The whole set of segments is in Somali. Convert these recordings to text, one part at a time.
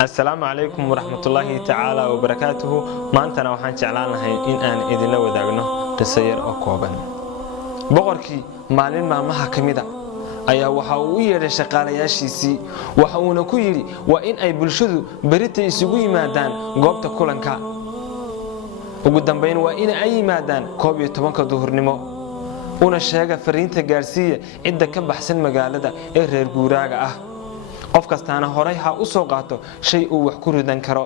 السلام عليكم ورحمة الله تعالى وبركاته. maantana waxaan jeclaan lahay in aan idin la wadaagno qiso yar oo kooban. boqorkii maalin maalmaha kamida ayaa waxa uu u yeedhay shaqaalayaashiisii waxa uuna ku yiri waa in ay bulshadu berita isugu yimaadaan goobta kulanka. ugu dambeyn waa in ay yimaadaan 12 duhurnimo una sheega fariinta gaarsiiya cidda ka baxsan magaalada ee reer guuraaga ah. qof kastaana horay ha u soo qaato shay uu wax ku ridan karo.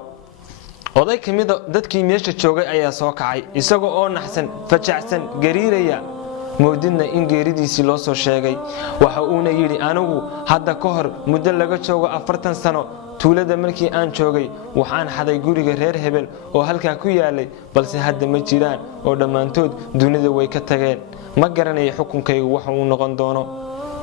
oday kamida dadkii meesha joogay ayaa soo kacay isagoo oo naxsan fajacsan gariiraya moodidna in geeridiisii loo soo sheegay. waxa uuna yiri anigu hadda ka hor muddo laga joogo 40 sano tuulada markii aan joogay waxaan xaday guriga reer hebel oo halka ku yaalay balse hadda ma jiraan oo dhamaantood dunida way ka tageen. ma garanay xukunkaygu waxa uu noqon doono.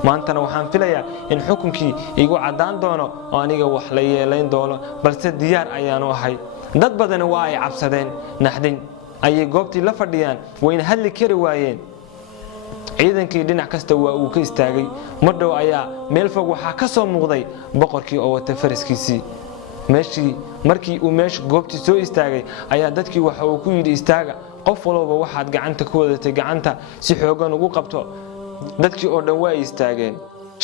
maantana waxaan filayaa in xukunkii igu cadaan doono oo aniga wax la yeelayn doono balse diyaar ayaan u ahay. dad badan waa ay cabsadeen naxdin ayay goobtii la fadhiyaan wayna hadli kari waayeen. ciidankii dhinac kasta waa uu ka istaagay. madhow ayaa meel fog waxa ka soo muuqday boqorkii oo wata faraskiisii. markii uu meesha goobtii soo istaagay ayaa dadkii waxa uu ku yiri istaaga qof walba waxaad gacanta ku wadatay gacanta si xoogan ugu qabto. dadkii oo dhan waa istaageen.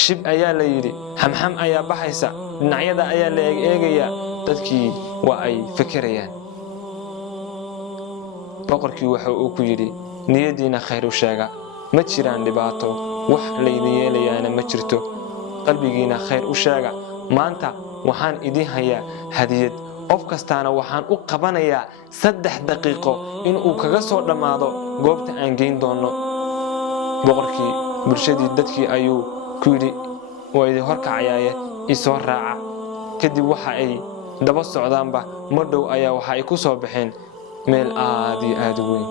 shib ayaa la yiri xamxam ayaa baxaysa dhinacyada ayaa la eegaya. dadkii waa ay fikirayaan. boqorkii waxa uu ku yiri niyadiina khayr u sheega ma jiraan dhibaato wax la idin yeelayaana ma jirto qalbigiina khayr u sheega. maanta waxaan idin hayaa hadiyad qof kastaana waxaan u qabanayaa 3 daqiiqo in uu kaga soo dhamaado goobta aan geyn doono. boqorkii bulshadii dadkii ayuu ku yiri way horkacayay isoo raaca. kadib waxa ay daba socdaanba madhow ayaa waxa ay ku soo baxeen meel aad iyo aad u weyn.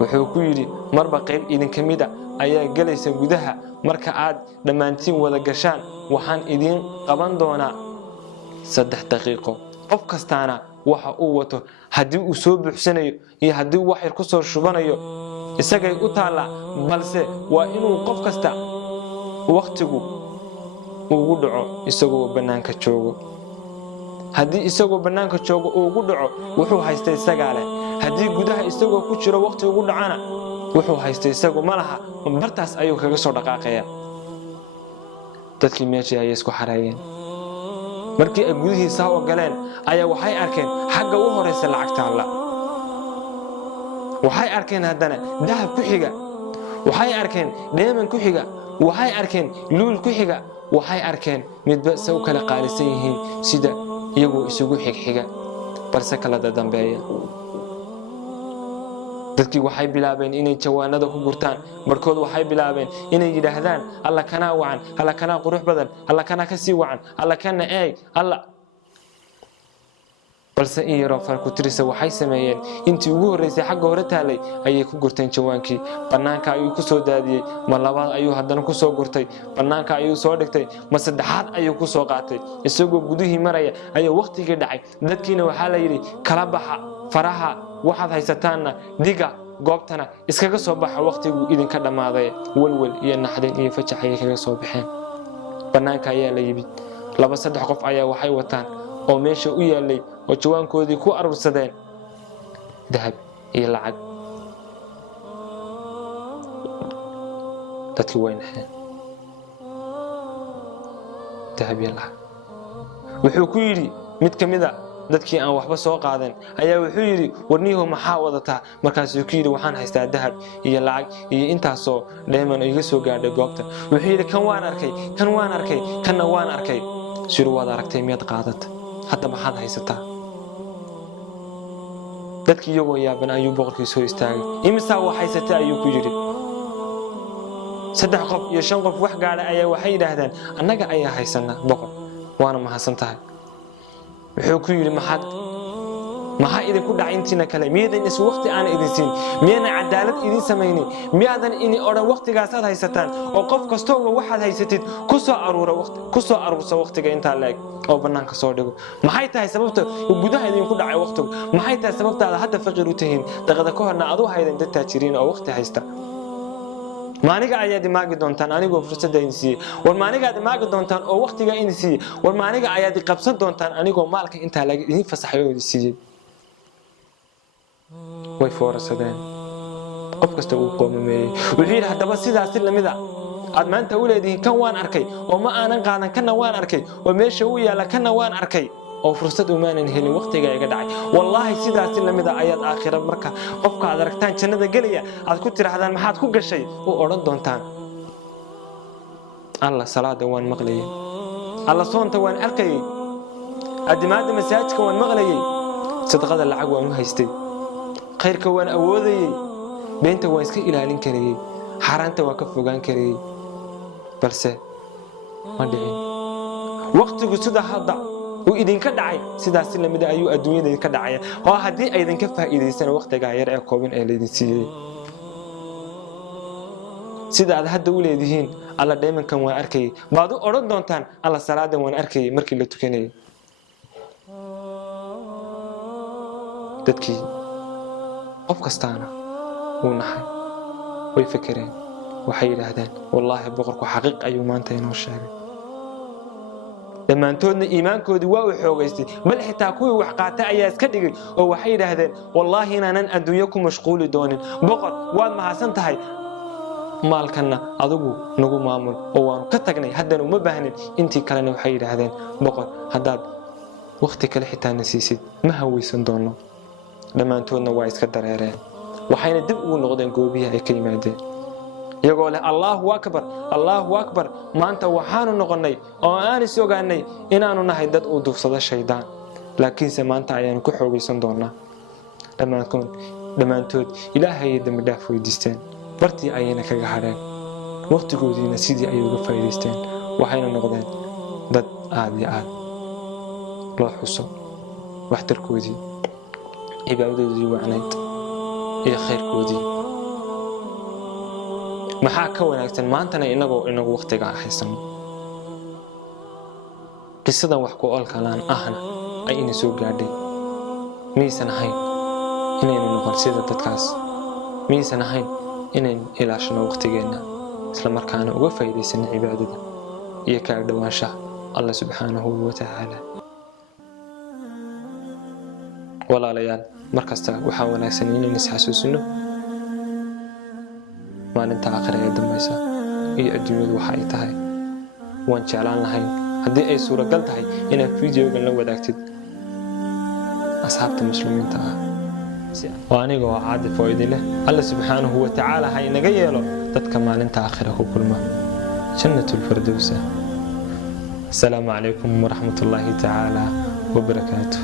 wuxuu ku yiri marba qayb idin kamida ayaa galaysa gudaha marka aad dhamaantiin wada gashaan waxaan idin qaban doonaa 3 daqiiqo. qof kastaana waxa uu wato hadii uu soo buuxsanayo iyo hadii wax yar ku soo shubanayo isagay u taala balse waa inuu qof kasta waqtigu ugu dhaco isagoo banaanka joogo. hadii isagoo banaanka joogo ugu dhaco wuxuu haystay isaga leh. hadii gudaha isagoo ku jiro waqti ugu dhacana wuxuu haystay isagoo malaha bartaas ayuu kaga soo dhaqaaqaya. dadkii meeshii ay isku xareeyeen. markii ay gudihiisa u galeen ayaa waxay arkeen xagga u horeysa lacagta alla. waxay arkeen haddana dahab ku xiga. waxay arkeen dheeman ku xiga. waxay arkeen luul ku xiga. waxay arkeen midba soo kala qaalisan yihiin sida iyagoo isugu xigxiga balse kala dambeeya. dadkii waxay bilaabeen inay jawaanada ku gurtaan. markood waxay bilaabeen inay yiraahdaan alla kana wacan alla kana qurux badan alla kana ka sii wacan alla kana eeg alla. balse in yaro farku tirisa waxay sameeyeen intii ugu horeysay xagga hore taalay ayay ku gurteen jawaankii. banaanka ayuu ku soo daadiyay. ma labaad ayuu haddana ku soo gurtay. banaanka ayuu soo dhigtay. ma saddexaad ayuu ku soo qaatay. isagoo gudihii maraya ayaa waqtigii dhacay. dadkiina waxa la yiri kala baxa faraha waxaad haysataanna diga goobtana iskaga soo baxa waqtigu idinka dhamaaday. walwal iyo naxdin iyo fajac ayay kaga soo baxeen. banaanka ayaa la yimid 2-3 qof ayaa waxay wataan oo meesha u yaalay oo jawaankoodii ku arursadeen dahab iyo lacag. dadkii way naxeen. dahab iyo lacag. wuxuu ku yiri mid kamida dadkii aan waxba soo qaadan ayaa wuxuu yiri warniyo maxaa wadataa. markaasuu ku yiri waxaan haystaa dahab iyo lacag iyo intaasoo dheeman iga soo gaadhay goobta. wuxuu yiri kan waan arkay kana waan arkay. sir wada aragtay mid qaadata hadda maxaad haysataa. dadkii iyagoo yaaban ayuu boqorkii soo istaagay. imisa wax haysatay ayuu ku yiri 3 qof iyo 5 qof wax gaadhay ayaa waxay yiraahdeen annaga ayaa haysanaa boqor waana mahadsan tahay. wuxuu ku yiri maxaa idinku dhacay intiina kale miyadan is waqti aan idin siin miyana cadaalad idin sameeynin miyadan in oran waqtigaas aad haysataan oo qof kastoo waxaad haysatid ku soo aruursa waqtiga inta leeg oo banaanka soo dhigo. maxay tahay sababta gudaha idinku dhacay waqtigu. maxay tahay sababta aad hadda faqir u tihiin daqada ka horna aad u haydan dad taajiriin oo waqti haysta. maaniga ayaad maagi doontaan anigoo fursada idin siiyay war maaniga aad maagi doontaan oo waqtiga idin siiyay war maaniga ayaad qabsan doontaan anigoo maalka inta laga idin fasaxay oo idin siiyay way foorsadeen qof kasta uu qoomameeyay wuxuu yiri hadaba sidaas lamida aad maanta u leedihiin kan waan arkay oo ma aanan qaadan kana waan arkay oo meesha uu yaala kana waan arkay oo fursad u maanan helin waqtiga iga dhacay wallahi sidaas lamida ayaad aakhira marka qofka aad aragtaan jannada galaya aad ku tiraahdaan maxaad ku gashay oo oran doontaan alla salaada waan maqlayay alla soonta waan arkayay adimaada masaajidka waan maqlayay sadaqada lacag waan u haystay khayrka waan awoodayay beenta waan iska ilaalin karayay xaraanta waan ka fogaan karayay balse ma dhicin waqtigu sida hadda uu idinka dhacay sidaas lamida ayuu adduunyada ka dhacay oo hadii aydan ka faa'iideysan waqtiga yar ee kooban ee leedin siiyay sida aad hadda u leedihiin alla dheemankan waan arkay baad u oran doontaan alla salaadan waan arkay markii la tukanay dadkii qof kastaana uu naxay way fikireen waxay yiraahdeen wallahi boqorku xaqiiq ayuu maanta inoo sheegay dhammaantoodna iimaankoodii waa u xoogaystay bal xitaa kuwii wax qaatay ayaa iska dhigay oo waxay yiraahdeen wallahi inaanan adduunyo ku mashquuli doonin boqor waad mahadsan tahay maalkana adigu nagu maamul oo waan ka tagnay haddana uma baahnin intii kalena waxay yiraahdeen boqor haddaad waqti kale xitaa nasiisid ma hawaysan doono dhammaantoodna waa iska dareereen waxayna dib ugu noqdeen goobihi ay ka yimaadeen iyagoo leh Allahu akbar maanta waxaanu noqonay oo aan isogaanay inaanu nahay dad u dufsada shaydaan laakiinse maanta ayaanu ku xoogaysan doonaa dhammaantood ilaahay dambi dhaaf weydiisteen bartii ayayna kaga hadheen waqtigoodiina sidii ay uga faa'iideysteen waxayna noqdeen dad aad iyo aad loo xuso waxtarkoodii cibaadadoodii wacnayd iyo khayrkoodii maxaa ka wanaagsan maantana inagu waqtiga haysano qisadan wax ku oolkalaan ahna ay ina soo gaadhay miisan ahayn inaynu noqon sida dadkaas miisan ahayn inaynu ilaashano waqtigeena isla markaana uga faa'iideysano cibaadada iyo ka dhawaanshaha Allah subhanahu wa ta'ala walaalayaal markasta waxaa wanaagsan inaynu isxasuusino maalinta aakhira ee dambaysa iyo adduunyadu waxa ay tahay waan jeclaan lahayn haddii ay suuragal tahay inaad fiidiyogan la wadaagtid asxaabta muslimiinta ah وأنيقو عادف ويدله الله سبحانه وتعالى هاي نجيله تذكر ما أنت آخره كل ما جنة الفردوس. السلام عليكم ورحمة الله تعالى وبركاته.